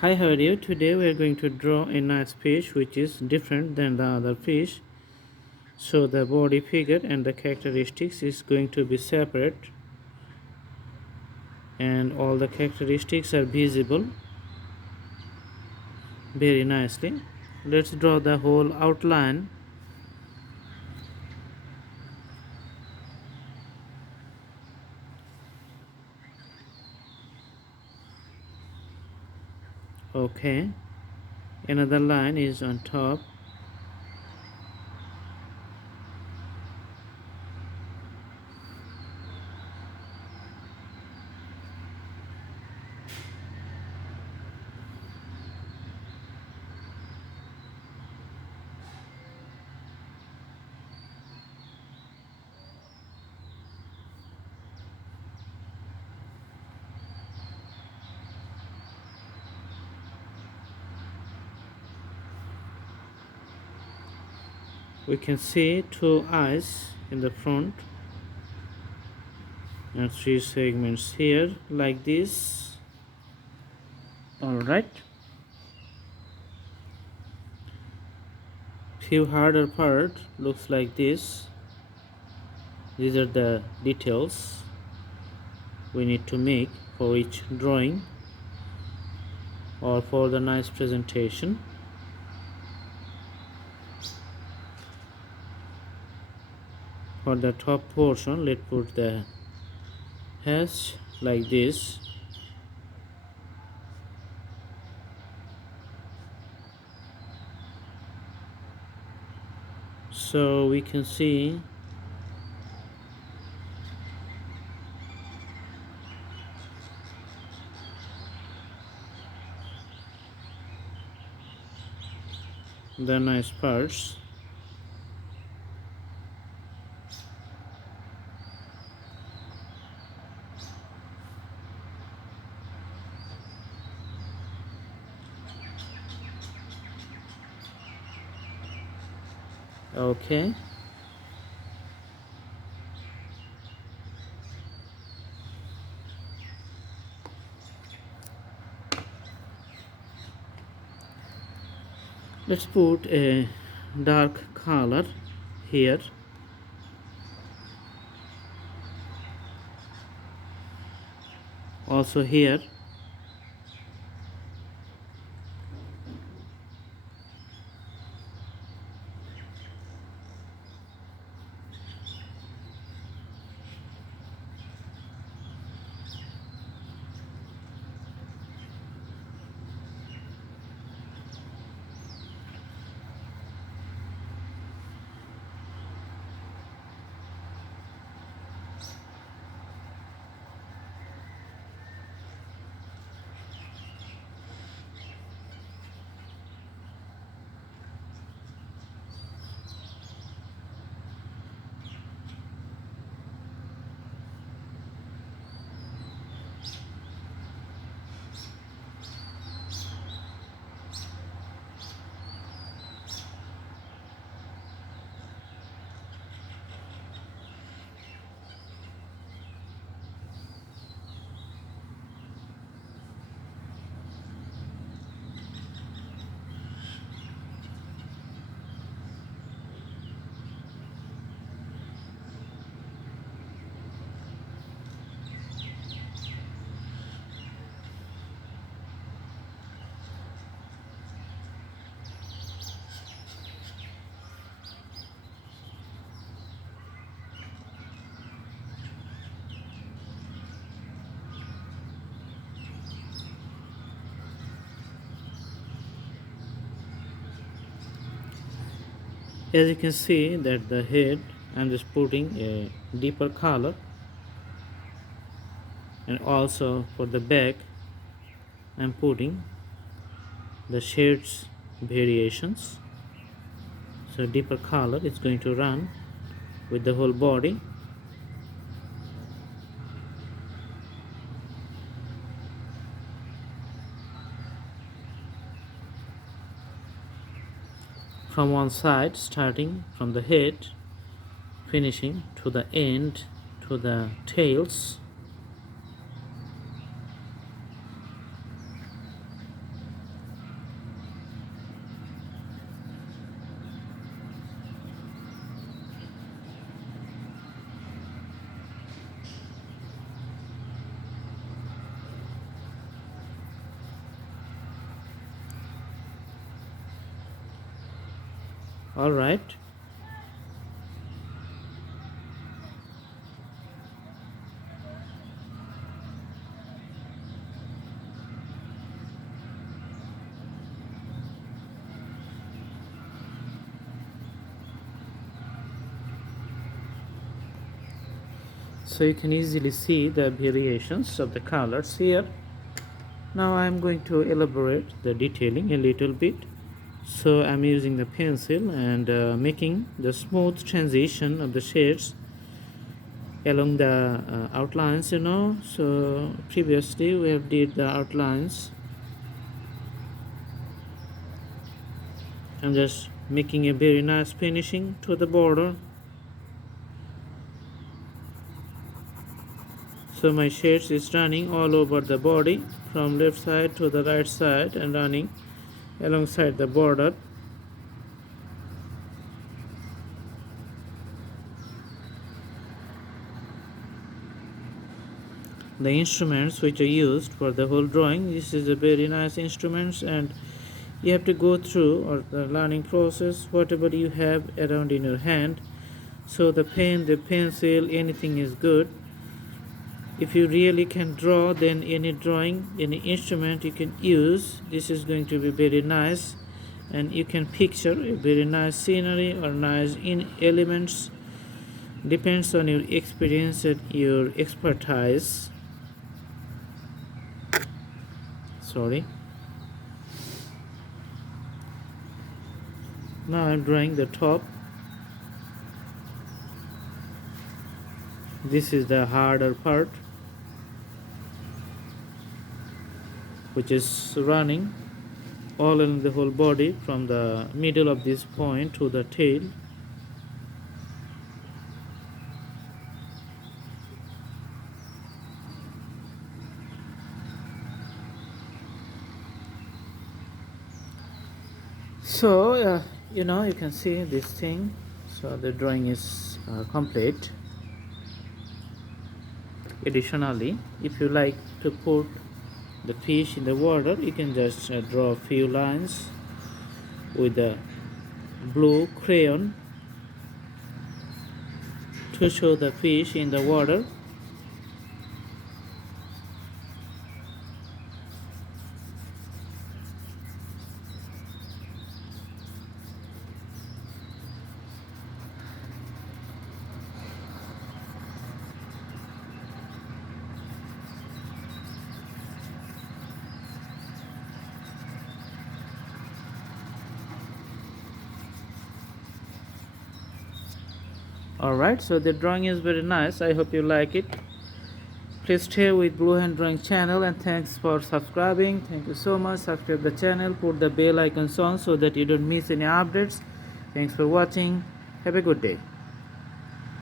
Hi, how are you? Today we are going to draw a nice fish which is different than the other fish. So the body figure and the characteristics is going to be separate, and all the characteristics are visible very nicely. Let's draw the whole outline. Okay, another line is on top. We can see two eyes in the front and three segments here like this. Alright, few harder part looks like this. These are the details we need to make for each drawing or for the nice presentation. For the top portion, let's put the hash like this. So we can see the nice parts. Okay, let's put a dark color here. Also here. As you can see that the head, I'm just putting a deeper color, and also for the back I'm putting the shades variations. So deeper color is going to run with the whole body. From one side, starting from the head, finishing to the end, to the tails. All right. So you can easily see the variations of the colors here. Now I'm going to elaborate the detailing a little bit. So I'm using the pencil and making the smooth transition of the shades along the outlines, so previously we have did the outlines. I'm just making a very nice finishing to the border. So my shades is running all over the body from left side to the right side and running alongside the border. The instruments which are used for the whole drawing, this is a very nice instruments, and you have to go through or the learning process whatever you have around in your hand. So the pen, the pencil, anything is good. If you really can draw, then any drawing, any instrument you can use, this is going to be very nice, and you can picture a very nice scenery or nice in elements, depends on your experience and your expertise. Sorry. Now I'm drawing the top. This is the harder part, which is running all in the whole body from the middle of this point to the tail. So you can see this thing. So the drawing is complete. Additionally, if you like to put the fish in the water, you can just draw a few lines with a blue crayon to show the fish in the water. Alright, so the drawing is very nice. I hope you like it. Please stay with Blue Hand Drawing channel, and thanks for subscribing. Thank you so much. Subscribe the channel, put the bell icons on so that you don't miss any updates. Thanks for watching. Have a good day.